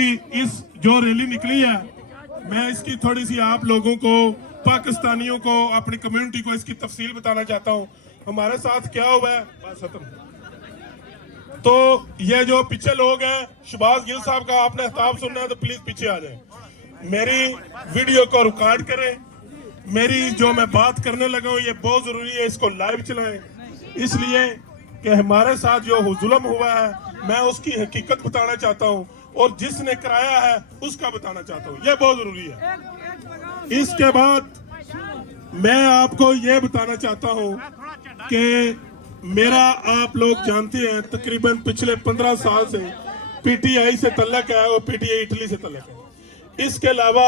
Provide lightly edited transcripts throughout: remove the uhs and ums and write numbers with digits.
इस जो रैली निकली है, मैं इसकी थोड़ी सी आप लोगों को, पाकिस्तानियों को, अपनी कम्युनिटी को इसकी तफसील बताना चाहता हूँ। हमारे साथ क्या हुआ है, तो ये जो पीछे लोग हैं, शहबाज गिल साहब का आपने खिताब सुनना है तो प्लीज पीछे आ जाएं। मेरी वीडियो को रिकॉर्ड करें। मेरी जो मैं बात करने लगा हूँ ये बहुत जरूरी है, इसको लाइव चलाएं, इसलिए कि हमारे साथ जो जुल्म हुआ है मैं उसकी हकीकत बताना चाहता हूँ और जिसने कराया है उसका बताना चाहता हूँ, ये बहुत जरूरी है। इसके बाद मैं आपको ये बताना चाहता हूँ कि मेरा, आप लोग जानते हैं, तकरीबन पिछले 15 साल से पीटीआई से तल्लक है और पीटीआई इटली से तल्लक है। इसके अलावा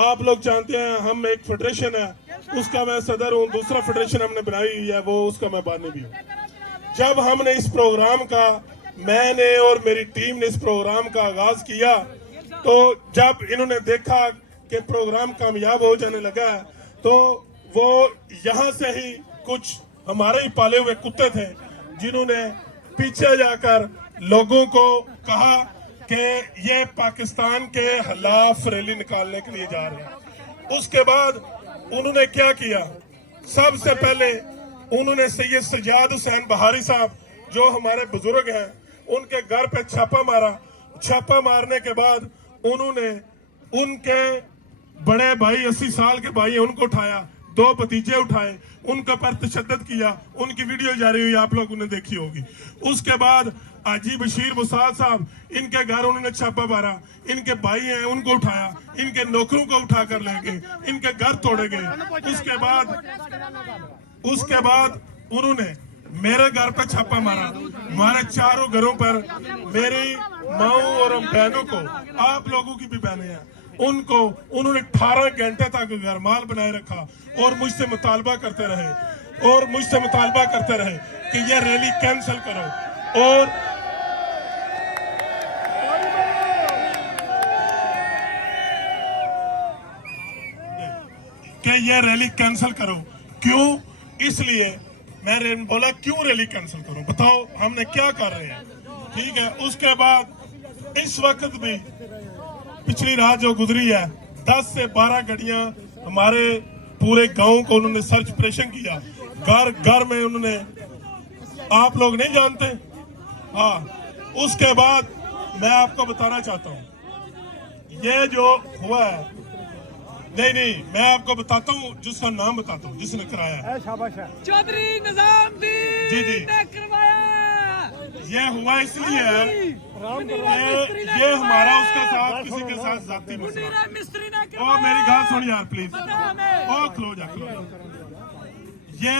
आप लोग जानते हैं हम एक फेडरेशन है, उसका मैं सदर हूँ। दूसरा फेडरेशन हमने बनाई हुई है, वो उसका मैं बानी भी हूँ। जब हमने इस प्रोग्राम का, मैंने और मेरी टीम ने इस प्रोग्राम का आगाज किया, तो जब इन्होंने देखा कि प्रोग्राम कामयाब हो जाने लगा तो वो यहाँ से ही कुछ हमारे ही पाले हुए कुत्ते थे जिन्होंने पीछे जाकर लोगों को कहा कि ये पाकिस्तान के खिलाफ रैली निकालने के लिए जा रहे हैं। उसके बाद उन्होंने क्या किया, सबसे पहले उन्होंने सैयद सज्जाद हुसैन बहारी साहब जो हमारे बुजुर्ग हैं उनके घर पे छापा मारा। छापा मारने के बाद उन्होंने उनके बड़े भाई 80 साल के भाई उनको उठाया, 2 भतीजे उठाए, उनके पर तशद्दुद किया। उनकी वीडियो जारी हुई, आप लोगों ने देखी होगी। उसके बाद हाजी बशीर मुसाद साहब, इनके घर उन्होंने छापा मारा, इनके भाई हैं उनको उठाया, इनके नौकरों को उठा कर ले गए, इनके घर तोड़े गए। उसके बाद उन्होंने मेरे घर पर छापा मारा, हमारे चारों घरों पर, मेरी माओ और बहनों को, आप लोगों की भी बहनें हैं, उनको उन्होंउन्होंने 18 घंटे तक घरमाल बनाए रखा और मुझसे मुतालबा करते रहे कि ये रैली कैंसिल करो और कि ये रैली कैंसिल करो। क्यों? इसलिए मैंने बोला क्यों रैली कैंसिल करो, बताओ हमने क्या कर रहे हैं। ठीक है, उसके बाद इस वक्त भी पिछली रात जो गुजरी है, 10 से 12 गाड़ियां हमारे पूरे गांव को उन्होंने सर्च ऑपरेशन किया, घर घर में उन्होंने, आप लोग नहीं जानते। हाँ, उसके बाद मैं आपको बताना चाहता हूँ ये जो हुआ है, नहीं मैं आपको बताता हूँ, जिसका नाम बताता हूँ जिसने कराया है, चौधरी निजामुद्दीन जी ने करवाया। ये हुआ इसलिए है ये हमारा उसके साथ किसी के साथ जाती मसला। मिस्त्री ने और मेरी बात सुन यार प्लीज, और क्लोज ये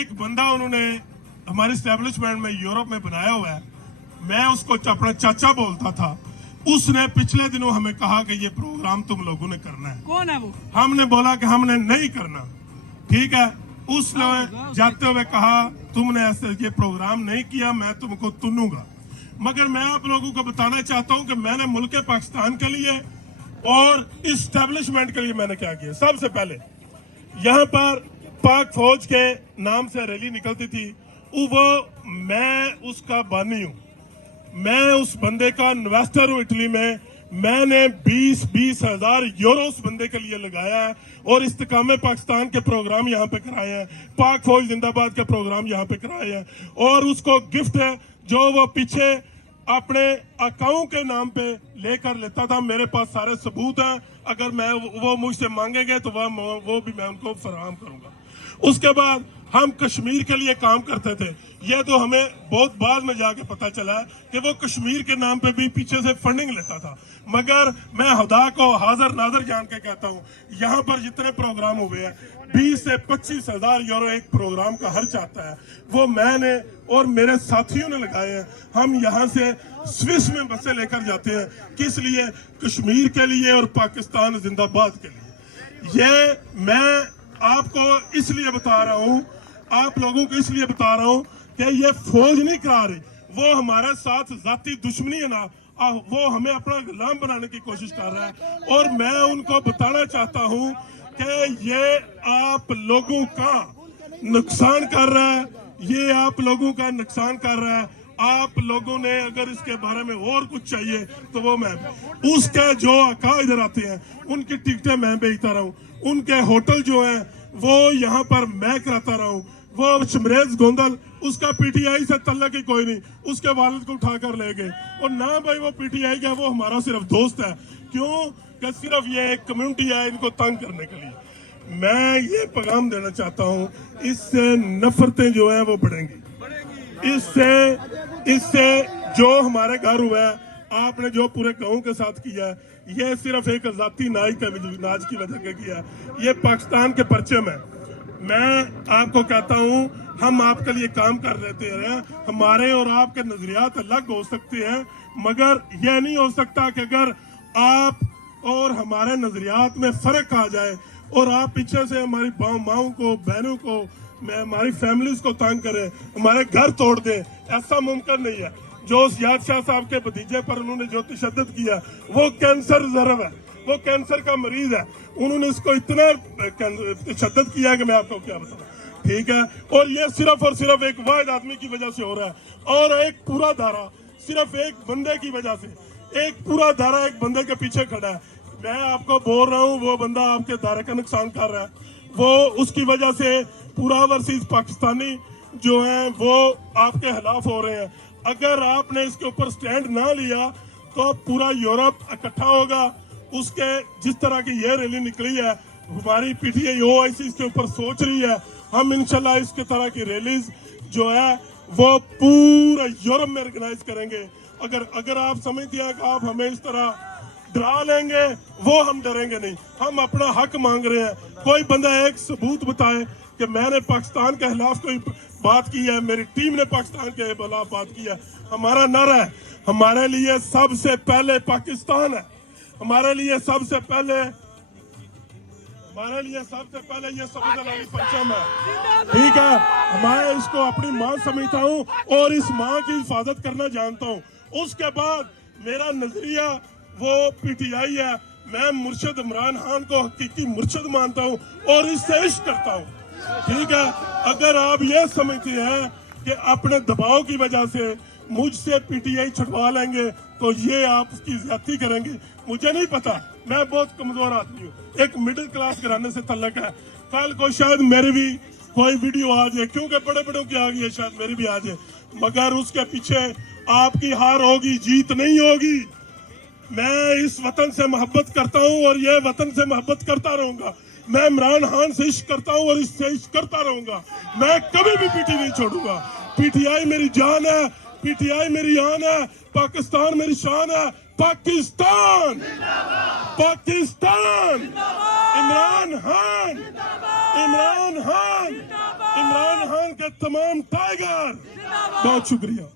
एक बंदा उन्होंने हमारे एस्टेब्लिशमेंट में यूरोप में बनाया हुआ है, मैं उसको अपना चाचा बोलता था। उसने पिछले दिनों हमें कहा कि ये प्रोग्राम तुम लोगों ने करना है। कौन है वो? हमने बोला कि हमने नहीं करना। ठीक है, उसने जाते हुए कहा तुमने ऐसे ये प्रोग्राम नहीं किया, मैं तुमको तुनूंगा। मगर मैं आप लोगों को बताना चाहता हूं कि मैंने मुल्क पाकिस्तान के लिए और इस्टेब्लिशमेंट के लिए मैंने क्या किया। सबसे पहले यहाँ पर पाक फौज के नाम से रैली निकलती थी, वो मैं उसका बानी हूं, मैं उस बंदे का इन्वेस्टर हूं इटली में। मैंने 20-20 हजार यूरो उस बंदे के लिए लगाया है और इस्तिकामे पाकिस्तान के प्रोग्राम यहाँ पे कराए हैं, पाक फौज जिंदाबाद के प्रोग्राम यहाँ पे कराए हैं। और उसको गिफ्ट है जो वो पीछे अपने अकाउंट के नाम पे लेकर लेता था, मेरे पास सारे सबूत हैं। अगर मैं वो मुझसे मांगेंगे तो वो भी मैं उनको फराहम करूंगा। उसके बाद हम कश्मीर के लिए काम करते थे, यह तो हमें बहुत बाद में जाके पता चला कि वो कश्मीर के नाम पे भी पीछे से फंडिंग लेता था। मगर मैं खुदा को हाजिर नाजर जान के कहता हूँ, यहाँ पर जितने प्रोग्राम हुए हैं 20 से 25 हजार यूरो एक प्रोग्राम का खर्च आता है, वो मैंने और मेरे साथियों ने लगाए हैं। हम यहाँ से स्विस में बसें लेकर जाते हैं, किस लिए? कश्मीर के लिए और पाकिस्तान जिंदाबाद के लिए। ये मैं आपको इसलिए बता रहा हूँ, आप लोगों को इसलिए बता रहा हूँ कि ये फौज नहीं करा रही, वो हमारे साथ जाती दुश्मनी है ना, वो हमें अपना गुलाम बनाने की कोशिश कर रहा है। और मैं उनको बताना चाहता हूँ कि ये आप लोगों का नुकसान कर रहा है, ये आप लोगों का नुकसान कर रहा है। आप लोगों ने अगर इसके बारे में और कुछ चाहिए तो वो मैं, उसके जो आका इधर आते हैं उनकी टिकटें मैं बेचता रहा हूँ, उनके होटल जो है वो यहाँ पर मैं कराता रहा हूँ। वो शमरेज गोंदल, उसका पीटीआई से तल्लक ही कोई नहीं, उसके वालिद को उठाकर ले गए। और ना भाई वो पीटीआई का, वो हमारा सिर्फ दोस्त है। क्यों कि सिर्फ ये एक कम्युनिटी है इनको तंग करने के लिए। मैं ये पैगाम देना चाहता हूँ, इससे नफरतें जो है वो बढ़ेंगी। इससे जो हमारे घर हुआ है, आपने जो पूरे गांव के साथ किया है, ये सिर्फ एक जाती नाज की वजह से किया है। ये पाकिस्तान के परचम है। मैं आपको कहता हूं, हम आपके लिए काम कर लेते हैं। हमारे और आपके नजरियात अलग हो सकते हैं, मगर यह नहीं हो सकता कि अगर आप और हमारे नजरियात में फर्क आ जाए और आप पीछे से हमारी माओं को, बहनों को, हमारी फैमिलीज को तंग करें, हमारे घर तोड़ दें। ऐसा मुमकिन नहीं है। जो याद शाह साहब के भतीजे पर उन्होंने जो तशद्दुद किया, वो कैंसर रिजर्व है, वो कैंसर का मरीज है। उन्होंने इसको इतना तशद्दुद किया है कि मैं आपको क्या बताऊं। ठीक है, और ये सिर्फ और सिर्फ एक वाहिद आदमी की वजह से हो रहा है, और एक पूरा धारा सिर्फ एक बंदे की वजह से, एक पूरा धारा एक बंदे के पीछे खड़ा है। मैं आपको बोल रहा हूँ, वो बंदा आपके दायरे का नुकसान कर रहा है। वो उसकी वजह से पूरा वर्सेस पाकिस्तानी जो है वो आपके खिलाफ हो रहे हैं। अगर आपने इसके ऊपर स्टैंड ना लिया तो पूरा यूरोप इकट्ठा होगा। उसके जिस तरह की ये रैली निकली है, हमारी पीटीआई ओआईसी इसके ऊपर सोच रही है। हम इंशाल्लाह इसके तरह की रैलीज जो है वो पूरा यूरोप में ऑर्गेनाइज करेंगे। अगर आप समझते हैं कि आप हमें इस तरह डरा लेंगे, वो हम डरेंगे नहीं। हम अपना हक मांग रहे हैं। कोई बंदा एक सबूत बताए कि मैंने पाकिस्तान के खिलाफ कोई बात की है, मेरी टीम ने पाकिस्तान के खिलाफ बात की है। हमारा नारा है, हमारे लिए सबसे पहले पाकिस्तान है, हमारे लिए सबसे पहले ये संविधान परचम है। ठीक है, मैं इसको अपनी मां समझता हूँ और इस मां की हिफाजत करना जानता हूँ। उसके बाद मेरा नजरिया वो पीटीआई है। मैं मुर्शद इमरान खान को हकीकी मुर्शद मानता हूँ और इससे इश्क करता हूँ। ठीक है, अगर आप ये समझते हैं कि अपने दबाव की वजह से मुझसे पीटीआई छुड़वा लेंगे तो ये आप उसकी ज्यादती करेंगे। मुझे नहीं पता, मैं बहुत कमजोर आदमी हूँ, एक मिडिल क्लास घराने से तल्लक है। कल को शायद मेरी भी कोई वीडियो आ जाए, क्योंकि बड़े बड़ों की आ गई है, शायद मेरी भी आ जाए, मगर उसके पीछे आपकी हार होगी, जीत नहीं होगी। मैं इस वतन से मोहब्बत करता हूँ और ये वतन से मोहब्बत करता रहूंगा। मैं इमरान खान से इश्क करता हूँ और इससे इश्क करता रहूंगा। मैं कभी भी पीटी नहीं छोड़ूंगा। पीटीआई मेरी जान है, पीटीआई मेरी आन है, पाकिस्तान मेरी शान है। पाकिस्तान, पाकिस्तान, इमरान खान, इमरान खान, इमरान खान के तमाम टाइगर। बहुत शुक्रिया।